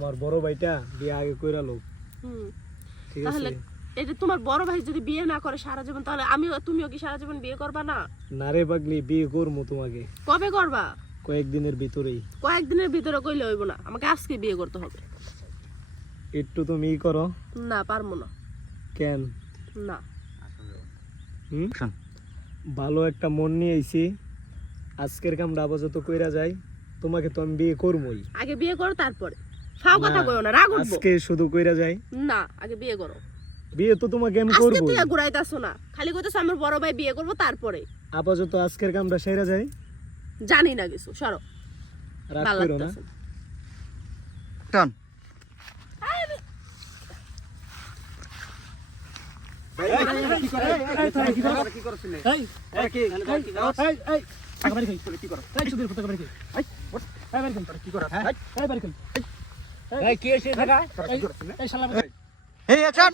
আমার বড় ভাইটা বিয়ে আগে কইরা লোক। ঠিক আছে, তাহলে এটা তোমার বড় ভাই যদি বিয়ে না করে সারা জীবন, তাহলে তুমিও কি সারা জীবন বিয়ে করবা না? না রে পাগলি, বিয়ে করবো তোমাকে কবে করবা? কয়েকদিনের ভিতরেই। কয়েকদিনের ভিতরে কইলে হইব না, আমাকে আজকে বিয়ে করতে হবে। একটু তুমি করো। না, পারবো না। কেন? না। ভালো একটা মন নিয়ে আইছি, আজকের কামটা আপাতত কইরা যাই, তোমাকে তো আমি বিয়ে করবই। আগে বিয়ে করো, তারপরে ফাও কথা কইও না, রাগ উঠবো। আজকে শুধু কইরা যাই। না, আগে বিয়ে করো। বিয়ে তো তোমাকে আমি আজকে করবই। তুই ঘুরাইতাছ না, খালি কইতাছ আমার বড় ভাই বিয়ে করব তারপরে। আপাতত আজকের কামটা সেরা যাই। জানি না কিছু, সরো। রাগ ভালো করো না। লাগতাছে। টান এই আচ্ছা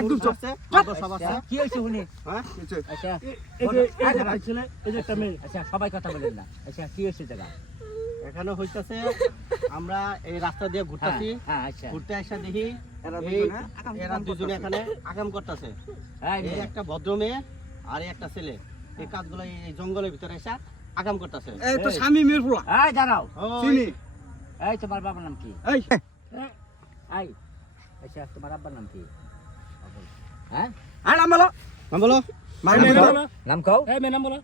একদম চুপছে কি হয়েছে উনি? হ্যাঁ আচ্ছা এই যে একটা মেয়ে। আচ্ছা সবাই কথা বলেন না। আচ্ছা কি হয়েছে জায়গা? এখানে হইতাছে আমরা এই রাস্তা দিয়ে ঘুরতাছি, হ্যাঁ আচ্ছা ঘুরতে আসা দেখি এরা দুজনে এখানে আকাম করতেছে। এই একটা ভদ্র মেয়ে আর এই একটা ছেলে এই কাজগুলো এই জঙ্গলের ভিতরে এসে আকাম করতেছে। এই তো স্বামী মিরপুলা এই দাঁড়াও। চিনি এই তোমার বাবার নাম কি? এই এই আচ্ছা তোমার আব্বার নাম কি? হ্যাঁ আর নাম বলো নাম বলো। নাম কও।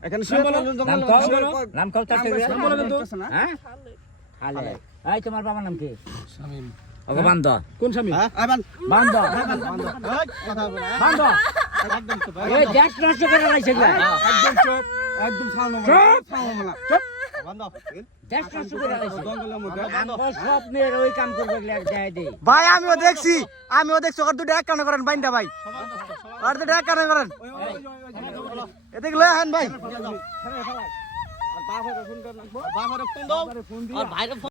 এখানে শুয়ে বলো নাম কও। নাম কও চাচা। নাম বলো কিন্তু হ্যাঁ হালে। এই তোমার বাবার নাম কি? শামিম। ওগো বান্দ। কোন স্বামী? হ্যাঁ আইবান বান্দ। কথা বলে বান্দ। একদম চুপ। এই দেশ নষ্ট করে রাইছে গো। একদম চুপ একদম শান্ত না চুপ বন্ধ। দেশ নষ্ট করে রাইছে। জঙ্গলের মধ্যে আমগো স্বপ্নের ওই কাম করবে লাগে দেয় দে। ভাই আমিও দেখছি ওর দুটো এক কানে করেন বাইন্দা ভাই আর দুটো এক কানে করেন এদিকে লয়ে আহেন ভাই বাবারে ফোন দাও আর ভাইরে